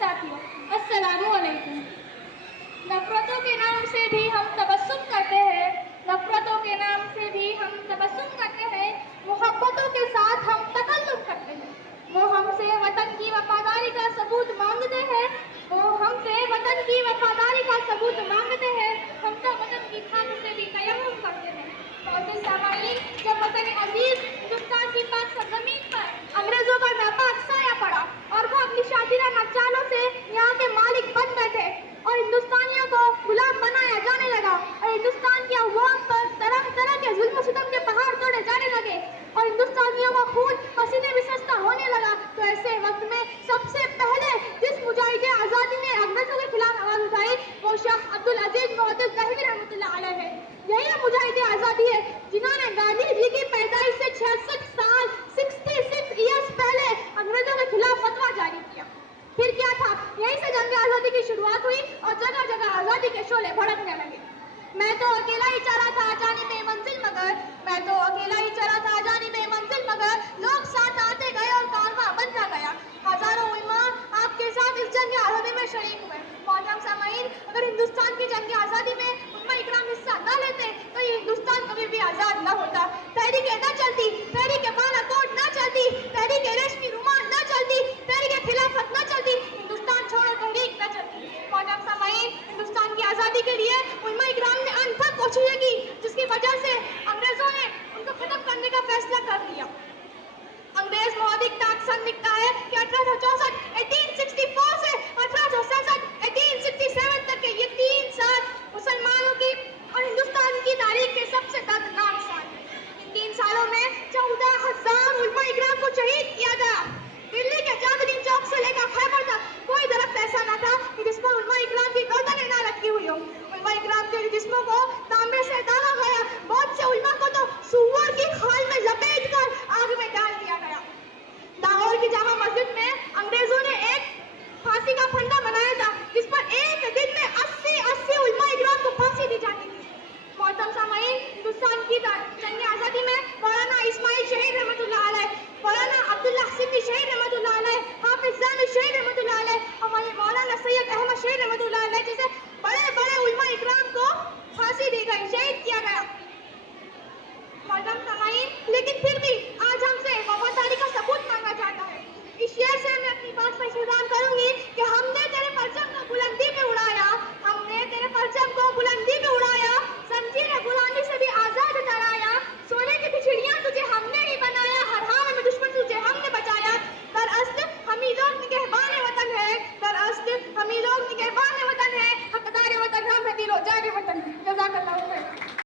साथियों, अस्सलामु अलैकुम। नफरतों के नाम से भी हम तबस्सुम करते हैं, नफरतों के नाम से भी हम तबस्सुम करते हैं, मोहब्बतों के साथ हम तकल्लुम करते हैं। वो हमसे वतन की वफादारी का सबूत मांगते हैं, वो हमसे वतन की वफादारी का सबूत मांगते हैं, हम तो वतन की खाक से भी तयम्मुम करते हैं। मोअज़्ज़िज़ सामाईन, जब वतन अजीज हिंदुस्तान की पाक सरजमीन पर अंग्रेजों का नापाक साया पड़ा और वो अपनी शातिराना चालों से यहाँ के मालिक बन बैठे और हिंदुस्तानियों को गुलाम बनाया जाने लगा और हिंदुस्तान की अवाम पर तरह तरह के जुल्म सितम के पहाड़ तोड़े जाने लगे और हिंदुस्तानियों का खून पसीने भी सस्ता होने लगा, तो ऐसे वक्त में सबसे पहले जिस मुजाहिद आज़ादी ने अंग्रेजों के खिलाफ आवाज उठाई वो शेख अब्दुल अजीज मोहद्दिस दहलवी रहमतुल्लाह अलैह है। यही मुजाहिद आज़ादी है जिन्होंने गांधी जी की पैदाइश से 66 साल 66 ईयर्स पहले अंग्रेजों के खिलाफ फतवा जारी किया। फिर क्या था, यहीं से जंग आज़ादी की शुरुआत हुई और जगह जगह आज़ादी के शोले भड़कने लगे। मैं तो अकेला ही चला था जाने में मंजिल मगर, मैं तो अकेला ही चला था जाने में मंजिल मगर, लोग साथ आते गए और कारवां बनता गया। हजारों उलमा आपके साथ इस जंग आज़ादी में शरीक हुए। मोहतरम सामाईन, अगर हिंदुस्तान की जंग आज़ादी में उलमा इकराम हिस्सा न लेते तो ये हिंदुस्तान कभी भी आज़ाद न होता। तहरीकें न चलती, तहरीक बालाकोट न चलती, तहरीक रेशमी रुमाल न चलती, तहरीक खिलाफत न चलती, हिंदुस्तान छोड़ो तहरीक न चलती। मोहतरम सामाईन, हिंदुस्तान की आज़ादी के लिए उलमा इकराम ने अनथक कोशिशें की, जिसकी वजह से अंग्रेजों ने उनको खत्म करने का फैसला कर लिया। अंग्रेज मौलिक ताकसन लिखता है कि 1864 1864 से 1867 1867 तक के ये 3 साल मुसलमानों की और हिंदुस्तान की तारीख के सबसे दर्दनाक साल हैं। इन 3 सालों में 14,000 उलमा इकराम को शहीद किया गया। दिल्ली के चांदनी चौक से लेकर खैबर तक कोई दरख्त ऐसा न था कि जिस पर उलमा इकराम की गर्दनें न रखी हुई हो। उलमा इकराम के जिस्मों को तांबे से दागा गया, बहुत से उलमा को तो सूअर की खाल में लपेट कर आग में डाल दिया गया। लाहौर की जामा मस्जिद में अंग्रेजों ने एक फांसी का फंदा बनाया था जिस पर एक दिन में 80 उलमा इकराम को फांसी दी जाती थी। मोहतरम सामाईन, हिंदुस्तान की जंग आज़ादी में मौलाना इस्माइल शहीद रहमतुल्लाह अलैह, मौलाना अब्दुल्लाह सिद्दी शहीद रहमतुल्लाह अलैह, हाफिज जामी शहीद रहमतुल्लाह अलैह और मौलाना सैयद अहमद शहीद रहमतुल्लाह अलैह जैसे बड़े बड़े उलमा इकराम को फांसी दी गई, शहीद किया गया। मोहतरम सामाईन, लेकिन फिर भी आज हमसे वफादारी का सबूत मांगा जाता है। इस शेर से मैं अपनी बात पर इख्तिताम